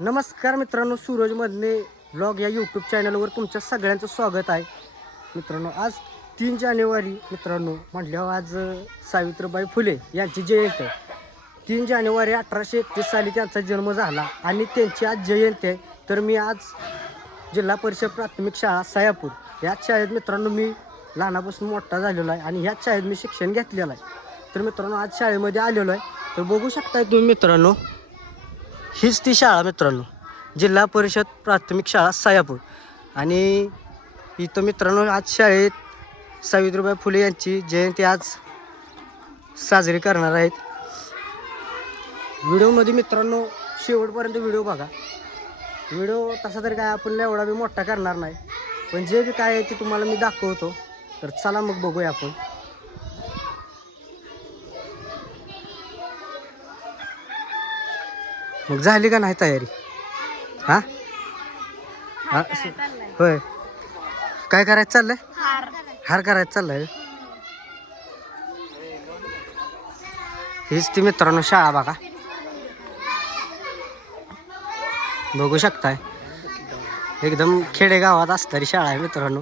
नमस्कार मित्रांनो सूरज मधने ब्लॉग या यूट्यूब चॅनलवर तुमच्या सगळ्यांचं स्वागत आहे. मित्रांनो आज तीन जानेवारी मित्रांनो म्हटल्यावर आज सावित्रीबाई फुले यांची जयंती आहे. तीन जानेवारी अठराशे एकतीस साली त्यांचा जन्म झाला आणि त्यांची आज जयंती आहे. तर मी आज जिल्हा परिषद प्राथमिक शाळा सयापूर. याच शाळेत मित्रांनो मी लहानापासून मोठा झालेलो आहे आणि ह्याच शाळेत मी शिक्षण घेतलेलं आहे. तर मित्रांनो आज शाळेमध्ये आलेलो आहे. तर बघू शकताय तुम्ही मित्रांनो हीच ती शाळा मित्रांनो. जिल्हा परिषद प्राथमिक शाळा सायापूर. आणि इथं मित्रांनो आज शाळेत सावित्रीबाई फुले यांची जयंती आज साजरी करणार आहेत. व्हिडिओमध्ये मित्रांनो शेवटपर्यंत व्हिडिओ बघा. व्हिडिओ तसा तरी काय आपण एवढा बी मोठा करणार नाही. पण जे बी काय आहे ते तुम्हाला मी दाखवतो. तर चला मग बघूया आपण. मग झाली का नाही तयारी? हा? हां? होय. काय करायचं चाललंय? हार करायचं चाललंय हीच ती मित्रांनो शाळा बघा. बघू शकताय. एकदम खेडेगावात असणारी शाळा आहे मित्रांनो.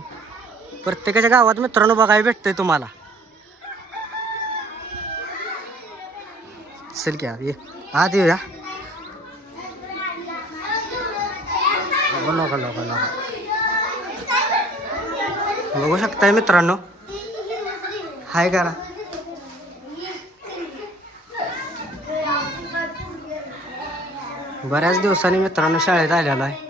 प्रत्येकाच्या गावात मित्रांनो बघायला भेटतंय तुम्हाला. चल की ये. आत येऊया. नको नको नको नको बघू शकताय मित्रांनो? हाय करा. बऱ्याच दिवसांनी मित्रांनो शाळेत आलेलो आहे.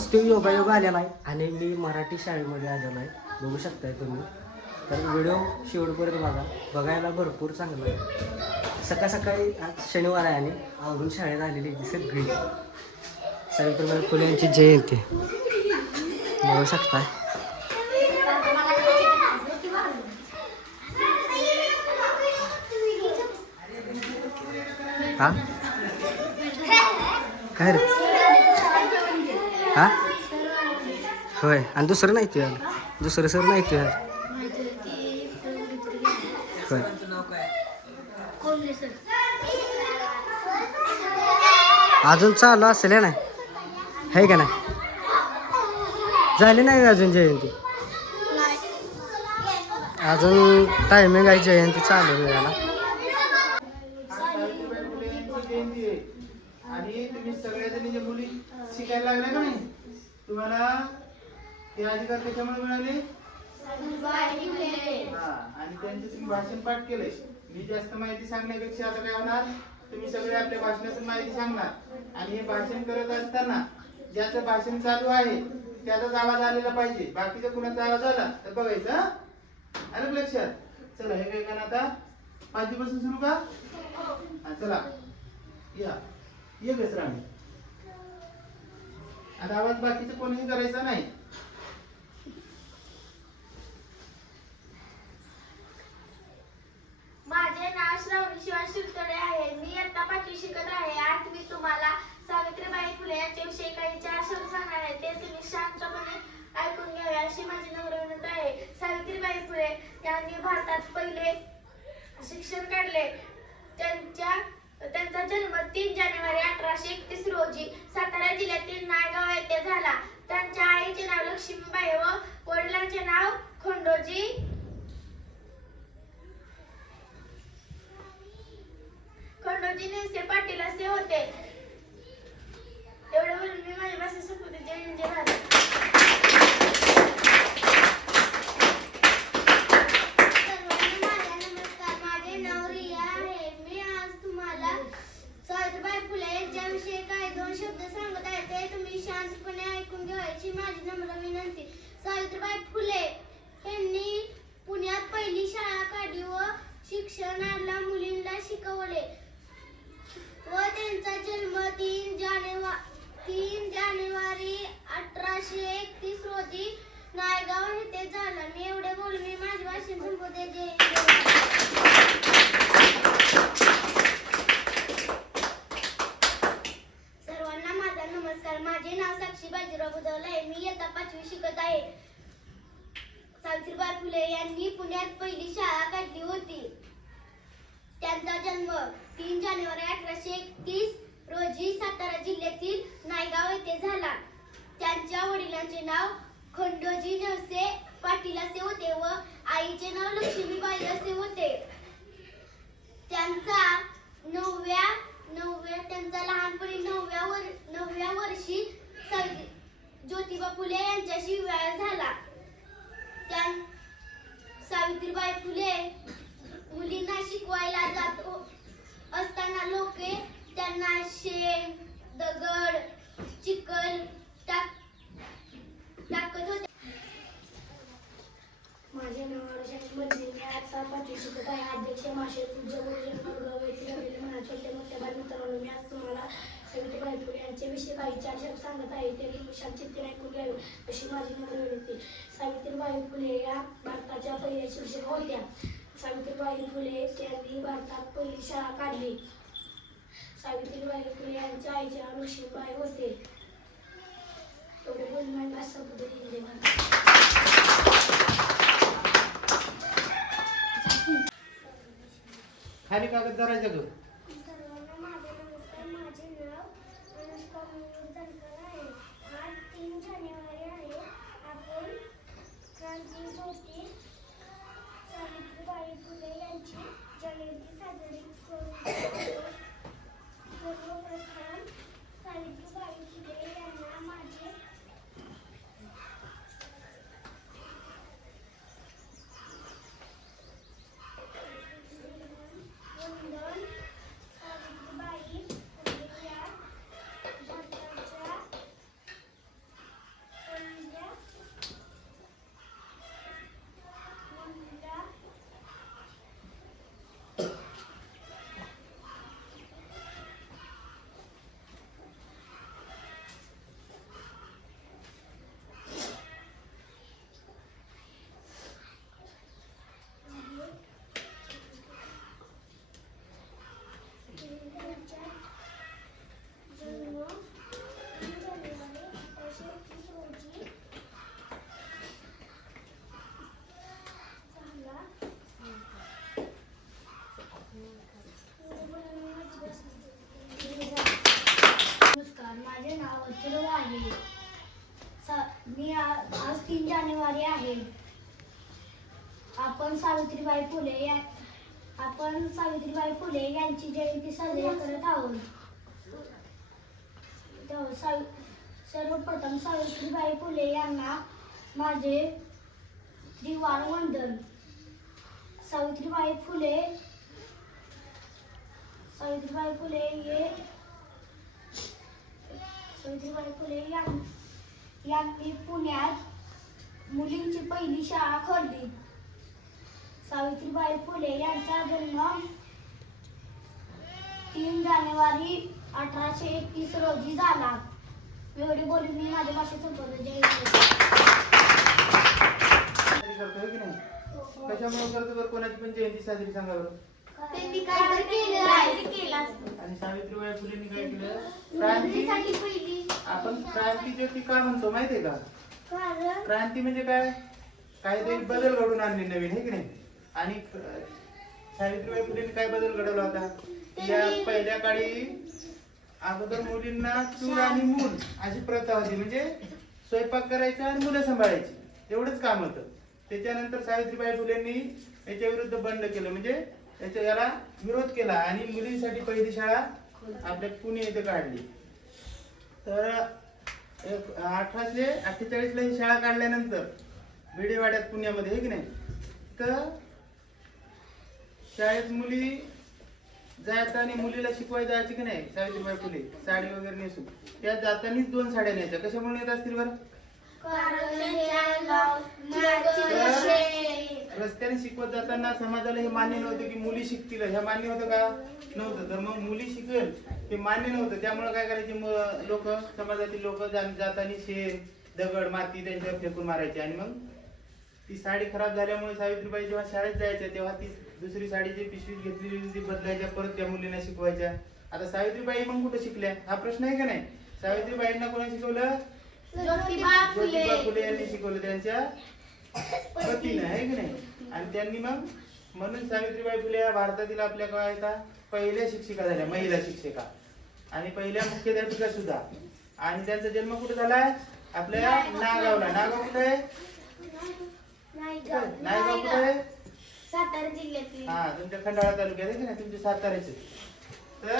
आज तो योगायोग आलेला आहे. आणि मी मराठी शाळेमध्ये आलेलो आहे. बघू शकताय तुम्ही. तर व्हिडिओ शेवटपर्यंत बघा. बघायला भरपूर चांगलं आहे. सकाळ सकाळी आज शनिवार आहे आणि आवरून शाळेत आलेली आहे सगळी. सावित्रीबाई फुले यांची जयंती बघू शकताय. हा? काय रे? हा? होय. आणि दुसरं नाही तुझ्या दुसरं सर नाही तुझ्या होय. अजून चालू असेल नाही? आहे का नाही? झाली नाही अजून जयंती? अजून टायमिंग आहे जयंती चालू आहे याला सावित्रीबाई फुले यांची जयंती आहे. आणि तुम्ही सगळ्या ज्या मुली शिकायला लागल्या का नाही तुम्हाला ते अधिकार कशामुळे मिळाले हा आणि त्यांचे तुम्ही भाषण पाठ केलंय. मी जास्त माहिती सांगण्यापेक्षा आता काय होणार? तुम्ही सगळे आपल्या भाषणातून माहिती सांगणार. आणि हे भाषण करत असताना ज्याचं भाषण चालू आहे त्याचाच आवाज आलेला पाहिजे. बाकीचा कुणाचा आवाज आला तर बघायचं अरे आलं लक्षात? चला हे काय वेगानं आता? पाचवीपासून सुरू का? हा, चला. या. ये घसराणी आता आवाज बाकीचं कोणीही करायचा नाही. माझे नाव श्रावणी शिवाय शिरतोडे आहे. मी आता पाचवी शिकत आहे. आज मी तुम्हाला सावित्रीबाई फुले यांच्याविषयी काही चार शब्द सांगणार आहे. ते तुम्ही शांतपणे ऐकून घ्यावे अशी माझी नम्र विनंती आहे. सावित्रीबाई फुले यांनी भारतात पहिले शिक्षण काढले. त्यांच्या त्यांचा जन्म तीन जानेवारी अठराशे एकतीस रोजी सातारा जिल्ह्यातील नायगाव येथे झाला त्यांच्या आईचे नाव लक्ष्मीबाई व वडिलांचे नाव खंडोजी खंडोजी नेसे पाटील असे होते एवढं बोलून मी माझ्या भाषा संपवते जय हिंद, जय भारत सर्वांना माझा नमस्कार माझे नाव रिया आहे मी आज तुम्हाला सावित्रीबाई फुले यांच्याविषयी काही दोन शब्द सांगत आहे शांतपणे ऐकून घ्यायची माझी नम्र विनंती. सावित्रीबाई फुले यांनी पुण्यात पहिली शाळा काढली व शिक्षणाला मुलींना शिकवले. व त्यांचा जन्म तीन जानेवारी तीन जानेवारी अठराशे एकतीस रोजी नायगाव येथे झाला. मी एवढे बोलून मी माझे भाषण संपवते जय हिंद, जय भारत. पाचवी शिकत आहे सावित्रीबाई फुले यांनी पुण्यात पहिली शाळा काढली होती त्यांचा जन्म तीन जानेवारी अठराशे एकतीस रोजी सातारा जिल्ह्यातील नायगाव येथे झाला त्यांच्या वडिलांचे नाव खंडोजी नवसे पाटील असे होते व आईचे नाव लक्ष्मीबाई असे होते त्यांचा नवव्या नवव्या त्यांचा लहानपणी नवव्या वर नवव्या वर्षी सावित्री- ज्योतिबा फुले यांच्याशी विवाह झाला त्या सावित्रीबाई फुले मुलींना शिकवायला जात हो- असताना लोके त्यांना शेण दगड चिखल टाक टाकत होते माझे नाव हर्षदमध्ये मी आज सहा अध्यक्ष माशे पूज्य गुरुजन वर्ग येथील छोटे मोठे मित्रांनो मी आज तुम्हाला सावित्रीबाई फुले यांच्याविषयी काही चार शब्द सांगत आहे. ते विशाल चित्ते ऐकून घ्यावे अशी माझी नम्र विनंती. सावित्रीबाई फुले या भारताच्या पहिल्या शिक्षक होत्या. सावित्रीबाई फुले यांनी भारतात पहिली शाळा काढली. सावित्रीबाई फुले यांच्या आईचे नाव लक्ष्मीबाई होते. एवढे बोलून मी असं पद्धतीने जय खाली कागद धरायचं ग सर्वांना माझा नमस्कार माझे नाव अनुष्का मयूर दनकर आहे. आज तीन जानेवारी आहे. आपण क्रांती ज्योती सावित्रीबाई फुले यांची जयंती साजरी करू सर्वप्रथम सावित्रीबाई फुले यांना माझे वंदन सावित्रीबाई फुले या भारताच्या पहिल्या महिला त्यांच्या जन्म तीन जानेवारी अठराशे एकतीस रोजी झाला नमस्कार माझे नाव अथर्व आहे सा- मी आ- आज तीन जानेवारी आहे आपण सावित्रीबाई फुले या आपण सावित्रीबाई फुले यांची जयंती साजरी करत आहोत. सावि सर्वप्रथम सावित्रीबाई फुले यांना माझे त्रिवार वंदन. सावित्रीबाई फुले सावित्रीबाई फुले हे सावित्रीबाई फुले यांनी पुण्यात मुलींची पहिली शाळा खोलली. सावित्रीबाई फुले यांचा जन्म तीन जानेवारी अठराशे एकतीस रोजी झाला. एवढी बोलून मी माझ्या भाषेत संपवतो. जय करतोय की नाही? कशामुळे करतो बरं? कोणाची पण जयंती साजरी सांगा बरं. त्यांनी काय केलं आहे. केलं आणि सावित्रीबाई फुलेंनी काय केलं? क्रांती मुलीसाठी पहिली. आपण क्रांती ज्योती का म्हणतो माहितीये का? कारण क्रांती म्हणजे काय? काहीतरी बदल घडून आणले नवीन हे की नाही? आणि सावित्रीबाई फुलेंनी काय बदल घडवला होता? या पहिल्या काळी अगोदर मुलींना चूल आणि मूल अशी प्रथा होती. म्हणजे स्वयंपाक करायचा आणि मुलं सांभाळायची. एवढंच काम होतं. त्याच्यानंतर सावित्रीबाई फुलेंनी याच्या विरुद्ध बंड केलं. म्हणजे याच्या याला विरोध केला आणि मुलींसाठी पहिली शाळा आपल्या पुणे इथे काढली. तर एक अठराशे अठ्ठेचाळीस ला ही शाळा काढल्यानंतर भिडेवाड्यात पुण्यामध्ये हे की नाही? तर शाळेत मुली जाताना मुलीला शिकवायला जायची की नाही? सावित्रीबाई फुले. साडी वगैरे नेसून. त्या जातानीच दोन साड्या न्यायच्या. कशामुळे नेत असतील बरं? रस्त्याने शिकवत जाताना समाजाला हे मान्य नव्हतं की मुली शिकतील. हे मान्य होतं का? नव्हतं. तर मग मुली शिकेल हे मान्य नव्हतं. त्यामुळे काय करायचे लोक? समाजातील लोक जाताना शेण दगड माती त्यांच्यावर फेकून मारायचे. आणि मग ती साडी खराब झाल्यामुळे सावित्रीबाई जेव्हा शाळेत जायच्या तेव्हा ती दुसरी साडी जी पिशवीत घेतलेली होती ती बदलायच्या परत त्या मुलींना शिकवायच्या. आता सावित्रीबाई मग कुठे शिकल्या? हा प्रश्न आहे का नाही? सावित्रीबाईंना कोणी शिकवलं? ज्योतिबा फुले. यांनी शिकवलं त्यांच्या पतीने आहे की नाही? आणि त्यांनी मग म्हणून सावित्रीबाई फुले या भारतातील आपल्या काय पहिल्या शिक्षिका झाल्या महिला शिक्षिका. आणि पहिल्या मुख्याध्यापिका सुद्धा. आणि त्यांचा जन्म कुठे झालाय आपल्या नागावला. नागाव कुठे आहे? नायगाव. कुठे आहे? सातारा जिल्ह्यातील. हा तुमच्या खंडाळा तालुक्यात आहे की नाही? तुमच्या साताऱ्याचे. तर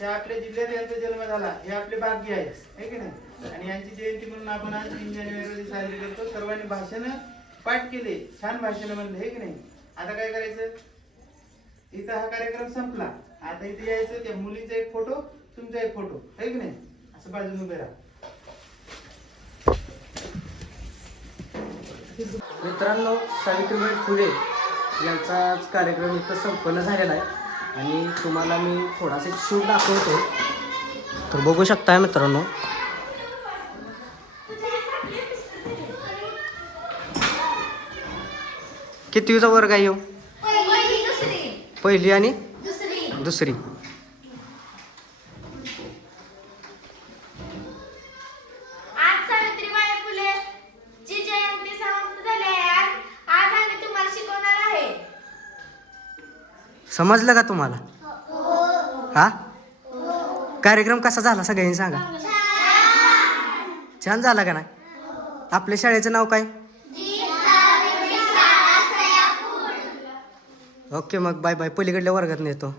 हे आपल्या जिल्ह्यात यांचा जन्म झाला. हे आपले भाग्य आहे की नाही? आणि यांची जयंती म्हणून आपण आज तीन जानेवारी रोजी साजरी करतो. सर्वांनी भाषण पाठ केले. छान भाषण म्हणले हे की नाही? आता काय करायचं? इथं हा कार्यक्रम संपला. आता इथे यायचं त्या मुलीचा एक फोटो तुमचा एक फोटो है की नाही? असं बाजून उभे राहा. मित्रांनो सावित्रीबाई फुले यांचा कार्यक्रम इथं संपन्न झालेला आहे. आणि तुम्हाला मी थोडासा शूट दाखवतो तर बघू शकताय मित्रांनो. कितवीचा वर्ग आहे दुसरी. पहिली आणि दुसरी दुसरी आज सावित्रीबाई फुले ची जयंती समाप्त झाली आहे आज आज आम्ही तुम्हाला शिकवणार आहे समजलं का तुम्हाला? हा? कार्यक्रम कसा झाला सगळ्यांनी सांगा. छान झाला का नाही? आपल्या शाळेचं नाव काय? ओके मग बाय बाय. पलीकडल्या वर्गात नेतो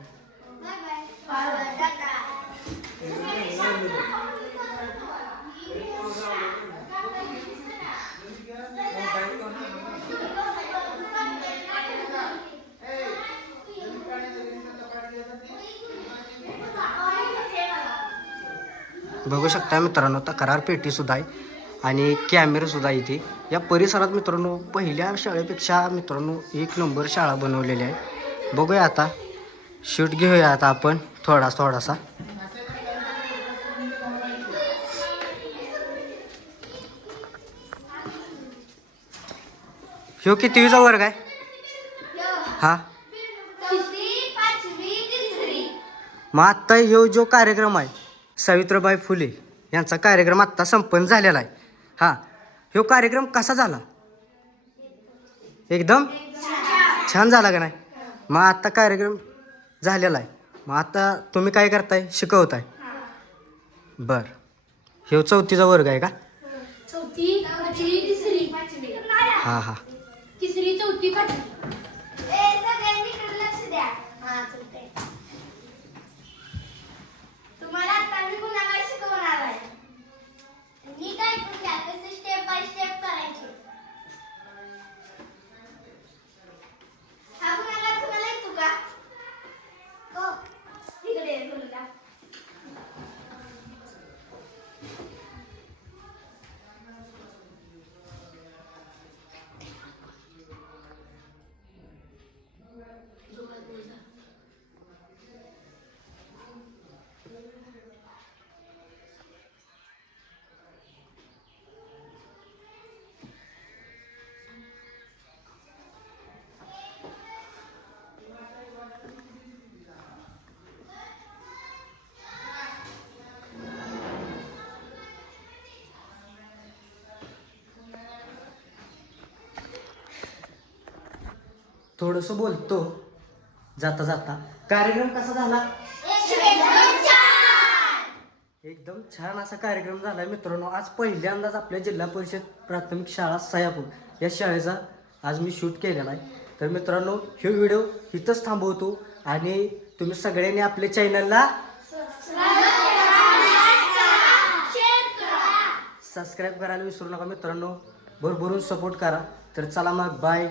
बघू शकता मित्रांनो तक्रार पेटी सुद्धा आहे आणि कॅमेरा सुद्धा इथे. या परिसरात मित्रांनो पहिल्या शाळेपेक्षा मित्रांनो एक नंबर शाळा बनवलेली आहे. बघूया आता. शूट घेऊया आता आपण थोडा थोडासा. ह्यो कितवीचा वर्ग आहे? हा? मग आत्ता ह्यो जो कार्यक्रम आहे सावित्रीबाई फुले यांचा कार्यक्रम आत्ता संपन्न झालेला आहे. हा ह्यो कार्यक्रम कसा झाला? एकदम? छान झाला का नाही? मग आत्ता कार्यक्रम झालेला आहे. मग आता तुम्ही काय करताय? शिकवताय. बर. ह्यो चौथीचा वर्ग आहे का? हां हां तिसरी चौथी पाचवी ए सगळ्यांनी इकडे लक्ष द्या हा चलतंय तुम्हाला आता मी कुणाला शिकवणार आहे मी काय ऐकून घ्या कसं स्टेप बाय स्टेप करायचे हा कुणाला कुणाला येतो का हो तिकडे ये, मुलगा. थोडंसं बोलतो. जाता जाता. कार्यक्रम कसा झाला? एकदम छान असा कार्यक्रम झाला मित्रांनो. आज पहिल्यांदाच आपल्या जिल्हा परिषद प्राथमिक शाळा सयापूर या शाळेचा आज मी शूट केलेला आहे. तर मित्रांनो हे व्हिडिओ इथंच थांबवतो आणि तुम्ही सगळ्यांनी आपल्या चॅनलला सबस्क्राईब करायला विसरू नका मित्रांनो. भरभरून सपोर्ट करा. तर चला मग बाय